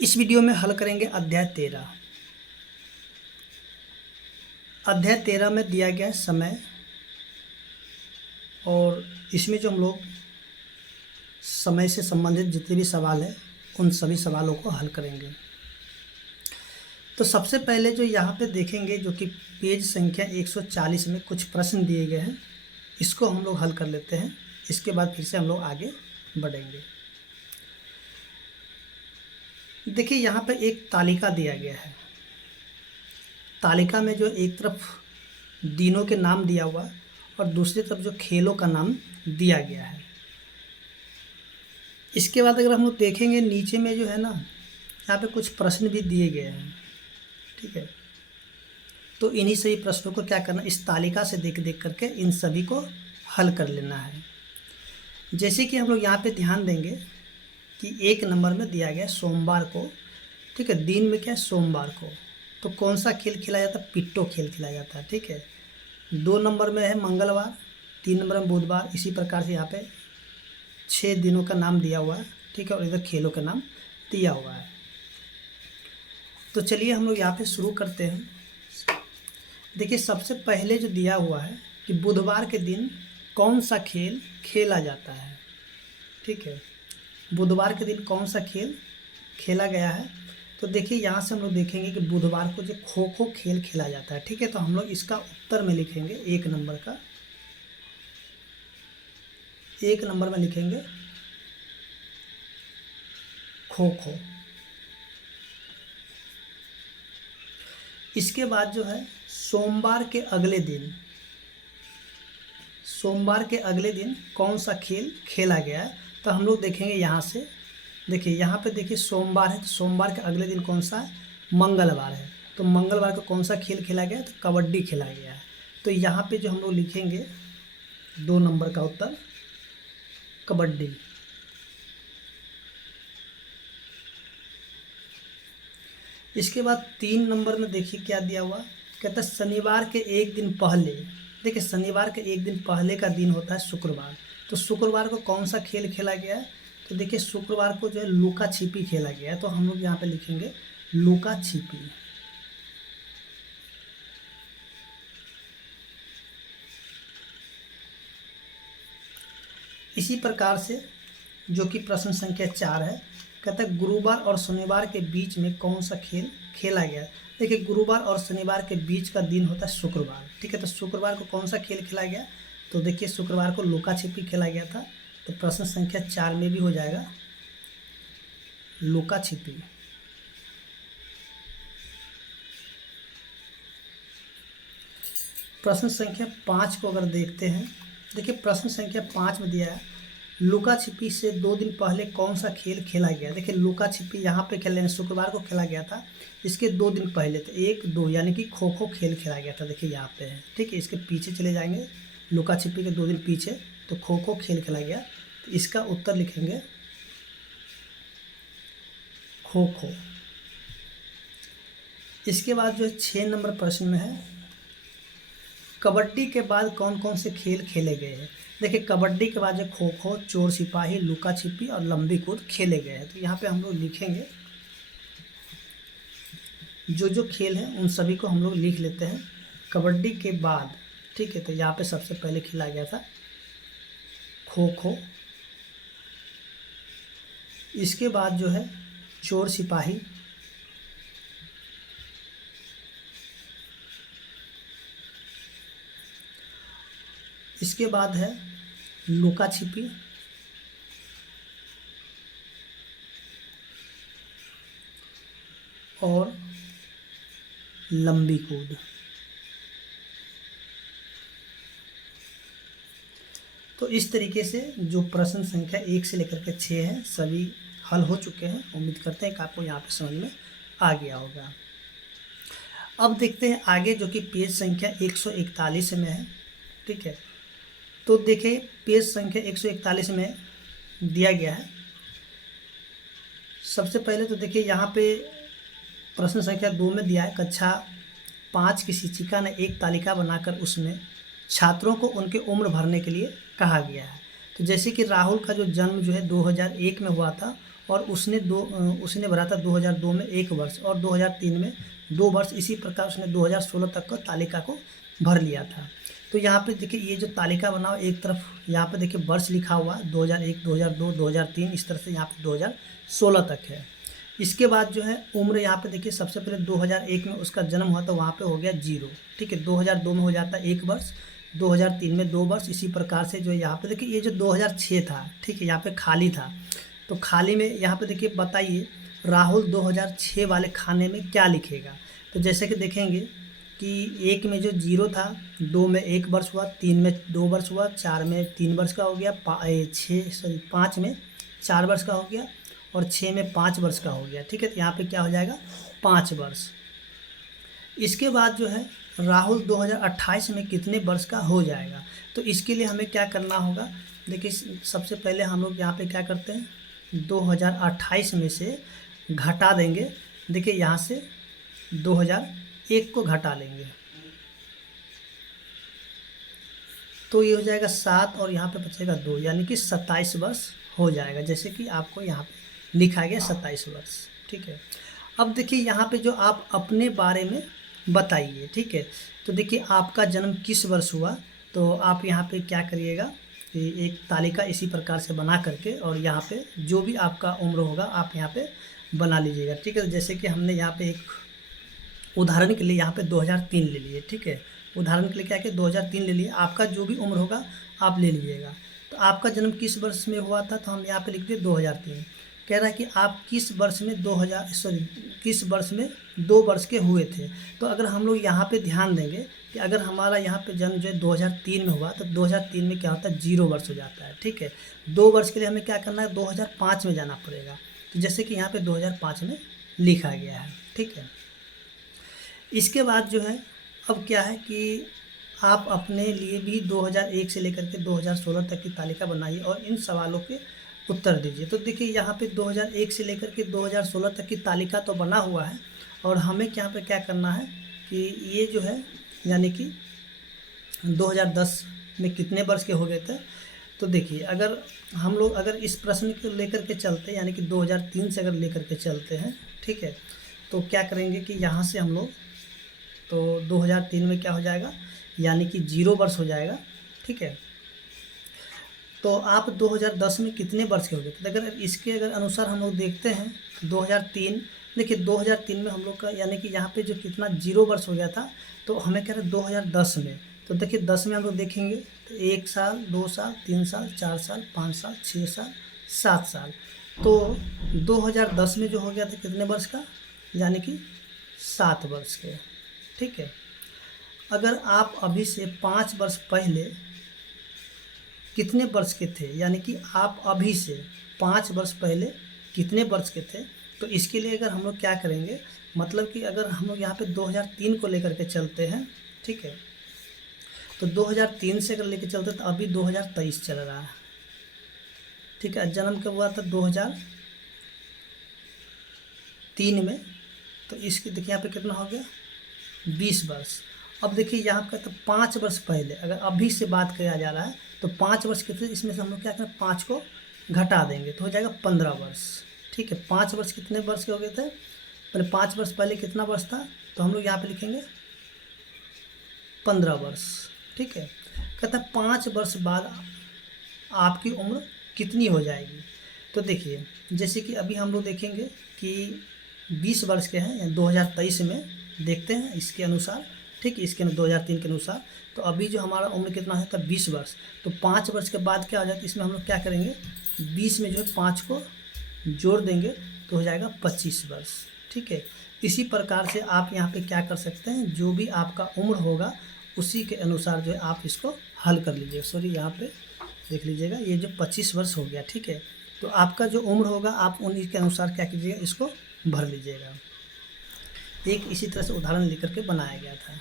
इस वीडियो में हल करेंगे अध्याय 13। अध्याय 13 में दिया गया है समय, और इसमें जो हम लोग समय से संबंधित जितने भी सवाल हैं उन सभी सवालों को हल करेंगे। तो सबसे पहले जो यहाँ पे देखेंगे, जो कि पेज संख्या 140 में कुछ प्रश्न दिए गए हैं, इसको हम लोग हल कर लेते हैं। इसके बाद फिर से हम लोग आगे बढ़ेंगे। देखिए यहाँ पे एक तालिका दिया गया है। तालिका में जो एक तरफ दिनों के नाम दिया हुआ है और दूसरी तरफ जो खेलों का नाम दिया गया है। इसके बाद अगर हम लोग देखेंगे नीचे में जो है ना, यहाँ पे कुछ प्रश्न भी दिए गए हैं, ठीक है। तो इन्हीं सभी प्रश्नों को क्या करना, इस तालिका से देख देख करके इन सभी को हल कर लेना है। जैसे कि हम लोग यहाँ पे ध्यान देंगे कि 1 नंबर में दिया गया सोमवार को, ठीक है, दिन में क्या है, सोमवार को। तो कौन सा खेल खेला जाता है, पिट्टो खेल खेला जाता है, ठीक है। 2 नंबर में है मंगलवार, 3 नंबर में बुधवार। इसी प्रकार से यहाँ पे 6 दिनों का नाम दिया हुआ है, ठीक है, और इधर खेलों का नाम दिया हुआ है। तो चलिए हम लोग यहाँ पे शुरू करते हैं। देखिए सबसे पहले जो दिया हुआ है कि बुधवार के दिन कौन सा खेल खेला जाता है, ठीक है। बुधवार के दिन कौन सा खेल खेला गया है। तो देखिए यहाँ से हम लोग देखेंगे कि बुधवार को जो खो खो खेल खेला जाता है, ठीक है। तो हम लोग इसका उत्तर में लिखेंगे 1 नंबर का, 1 नंबर में लिखेंगे खो खो। इसके बाद जो है सोमवार के अगले दिन, सोमवार के अगले दिन कौन सा खेल खेला गया है। तो हम लोग देखेंगे यहाँ से, देखिए यहाँ पे देखिए सोमवार है, तो सोमवार के अगले दिन कौन सा है, मंगलवार है। तो मंगलवार को कौन सा खेल खेला गया है, तो कबड्डी खेला गया है। तो यहाँ पे जो हम लोग लिखेंगे 2 नंबर का उत्तर कबड्डी। इसके बाद 3 नंबर में देखिए क्या दिया हुआ, कहता है शनिवार के एक दिन पहले। देखिए शनिवार के एक दिन पहले का दिन होता है शुक्रवार। तो शुक्रवार को कौन सा खेल खेला गया है। तो देखिए शुक्रवार को जो है लुका छिपी खेला गया है। तो हम लोग यहाँ पे लिखेंगे लुका छिपी। इसी प्रकार से जो कि प्रश्न संख्या 4 है, कहता है गुरुवार और शनिवार के बीच में कौन सा खेल खेला गया है। देखिए गुरुवार और शनिवार के बीच का दिन होता है शुक्रवार, ठीक है। तो शुक्रवार को कौन सा खेल खेला गया, तो देखिए शुक्रवार को लुका छिपी खेला गया था। तो प्रश्न संख्या 4 में भी हो जाएगा लुका छिपी। प्रश्न संख्या 5 को अगर देखते हैं, देखिए प्रश्न संख्या 5 में दिया है लुका छिपी से 2 दिन पहले कौन सा खेल खेला गया। देखिए लुका छिपी यहाँ पे खेले शुक्रवार को खेला गया था, इसके 2 दिन पहले थे 1, 2, यानी कि खो खो खेल खेला गया था। देखिए यहाँ पे है, ठीक है। इसके पीछे चले जाएंगे, लुका छिपी के 2 दिन पीछे, तो खो खो खेल खेला गया। तो इसका उत्तर लिखेंगे खो खो। इसके बाद जो 6 नंबर प्रश्न में है कबड्डी के बाद कौन कौन से खेल खेले गए हैं। देखिए कबड्डी के बाद जो खो खो, चोर सिपाही, लुका छिपी और लंबी कूद खेले गए हैं। तो यहाँ पे हम लोग लिखेंगे जो जो खेल हैं उन सभी को हम लोग लिख लेते हैं कबड्डी के बाद, ठीक है। तो यहाँ पे सबसे पहले खेला गया था खो खो। इसके बाद जो है चोर सिपाही, इसके बाद है लुका छिपी, और लंबी कूद। तो इस तरीके से जो प्रश्न संख्या 1 से लेकर के 6 है सभी हल हो चुके हैं। उम्मीद करते हैं कि आपको यहाँ पे समझ में आ गया होगा। अब देखते हैं आगे, जो कि पेज संख्या 141 में है, ठीक है। तो देखिए पेज संख्या 141 में दिया गया है। सबसे पहले तो देखिए यहाँ पे प्रश्न संख्या 2 में दिया है कक्षा 5 की शिक्षिका ने एक तालिका बनाकर उसमें छात्रों को उनके उम्र भरने के लिए कहा गया है। तो जैसे कि राहुल का जो जन्म जो है 2001 में हुआ था और उसने भरा था 2002 में 1 वर्ष और 2003 में 2 वर्ष। इसी प्रकार उसने 2016 तक को तालिका को भर लिया था। तो यहाँ पे देखिए ये जो तालिका बना हुआ एक तरफ यहाँ पे देखिए वर्ष लिखा हुआ है 2001, 2002, 2003 इस तरह से यहाँ पे 2016 तक है। इसके बाद जो है उम्र यहाँ पे देखिए सबसे पहले 2001 में उसका जन्म हुआ तो वहाँ पे हो गया 0, ठीक है। 2002 में हो जाता है 1 वर्ष, 2003 में 2 वर्ष। इसी प्रकार से जो यहाँ पे देखिए ये जो 2006 था, ठीक है, यहाँ पे खाली था। तो खाली में यहाँ पे देखिए बताइए राहुल 2006 वाले खाने में क्या लिखेगा। तो जैसे कि देखेंगे कि 1 में जो 0 था, 2 में 1 वर्ष हुआ, 3 में 2 वर्ष हुआ, 4 में 3 वर्ष का हो गया, 5 में 4 वर्ष का हो गया और 6 में 5 वर्ष का हो गया, ठीक है। तो यहाँ पे क्या हो जाएगा 5 वर्ष। इसके बाद जो है राहुल 2028 में कितने वर्ष का हो जाएगा। तो इसके लिए हमें क्या करना होगा, देखिए सबसे पहले हम लोग यहाँ पे क्या करते हैं 2028 में से घटा देंगे। देखिए यहाँ से 2001 को घटा लेंगे तो ये हो जाएगा 7 और यहाँ पे बचेगा 2, यानी कि 27 वर्ष हो जाएगा। जैसे कि आपको यहाँ पे लिखा गया 27 वर्ष, ठीक है। अब देखिए यहाँ पे जो आप अपने बारे में बताइए, ठीक है। तो देखिए आपका जन्म किस वर्ष हुआ, तो आप यहाँ पे क्या करिएगा कि एक तालिका इसी प्रकार से बना करके और यहाँ पे जो भी आपका उम्र होगा आप यहाँ पे बना लीजिएगा, ठीक है। जैसे कि हमने यहाँ पे एक उदाहरण के लिए यहाँ पे 2003 ले लिए, ठीक है। उदाहरण के लिए क्या कि 2003 ले लिए, आपका जो भी उम्र होगा आप ले लीजिएगा। तो आपका जन्म किस वर्ष में हुआ था, तो हम यहाँ पे लिख दिए 2003। कह रहा है कि आप किस वर्ष में किस वर्ष में 2 वर्ष के हुए थे। तो अगर हम लोग यहाँ पे ध्यान देंगे कि अगर हमारा यहाँ पे जन्म जो है 2003 में हुआ तो 2003 में क्या होता है 0 वर्ष हो जाता है, ठीक है। 2 वर्ष के लिए हमें क्या करना है 2005 में जाना पड़ेगा। तो जैसे कि यहाँ पे 2005 में लिखा गया है, ठीक है। इसके बाद जो है अब क्या है कि आप अपने लिए भी 2001 से लेकर के 2016 तक की तालिका बनाइए और इन सवालों के उत्तर दीजिए। तो देखिए यहाँ पे 2001 से लेकर के 2016 तक की तालिका तो बना हुआ है और हमें यहाँ पे क्या करना है कि ये जो है यानी कि 2010 में कितने वर्ष के हो गए थे। तो देखिए अगर हम लोग अगर इस प्रश्न को लेकर के चलते यानी कि 2003 से अगर लेकर के चलते हैं, ठीक है, तो क्या करेंगे कि यहाँ से हम लोग तो 2003 में क्या हो जाएगा यानी कि 0 वर्ष हो जाएगा, ठीक है। तो आप 2010 में कितने वर्ष के हो गए। तो अगर इसके अनुसार हम लोग देखते हैं 2003, देखिए 2003 में हम लोग का यानी कि यहाँ पे जो कितना 0 वर्ष हो गया था तो हमें कह रहे हैं 2010 में। तो देखिए 10 में हम लोग देखेंगे तो 1 साल, 2 साल, 3 साल, 4 साल, 5 साल, 6 साल, 7 साल। तो 2010 में जो हो गया था कितने वर्ष का यानी कि 7 वर्ष के, ठीक है। अगर आप अभी से 5 वर्ष पहले कितने वर्ष के थे यानी कि आप अभी से 5 वर्ष पहले कितने वर्ष के थे, तो इसके लिए अगर हम लोग क्या करेंगे मतलब कि अगर हम लोग यहाँ पे 2003 को लेकर के चलते हैं, ठीक है, तो 2003 से अगर लेकर चलते तो अभी 2023 चल रहा है, ठीक है। जन्म कब हुआ था 2003 में, तो इसकी देखिए यहाँ पे कितना हो गया 20 वर्ष। अब देखिए यहाँ का तो 5 वर्ष पहले अगर अभी से बात किया जा रहा है तो 5 वर्ष कितने, इसमें से हम लोग क्या करें 5 को घटा देंगे तो हो जाएगा 15 वर्ष, ठीक है। 5 वर्ष कितने वर्ष के हो गए थे, पहले 5 वर्ष पहले कितना वर्ष था तो हम लोग यहाँ पे लिखेंगे 15 वर्ष, ठीक है। कहता है 5 वर्ष बाद आपकी उम्र कितनी हो जाएगी। तो देखिए जैसे कि अभी हम लोग देखेंगे कि 20 वर्ष के हैं 2023 में देखते हैं इसके अनुसार, ठीक है, इसके 2003 के अनुसार। तो अभी जो हमारा उम्र कितना है तब 20 वर्ष, तो 5 वर्ष के बाद क्या हो जाता है इसमें हम लोग क्या करेंगे 20 में जो है 5 को जोड़ देंगे तो हो जाएगा 25 वर्ष, ठीक है। इसी प्रकार से आप यहाँ पे क्या कर सकते हैं जो भी आपका उम्र होगा उसी के अनुसार जो है आप इसको हल कर लीजिए। सॉरी यहाँ पे देख लीजिएगा ये जो 25 वर्ष हो गया, ठीक है। तो आपका जो उम्र होगा आप उन्हीं के अनुसार क्या कीजिएगा इसको भर लीजिएगा। एक इसी तरह से उदाहरण लेकर के बनाया गया था।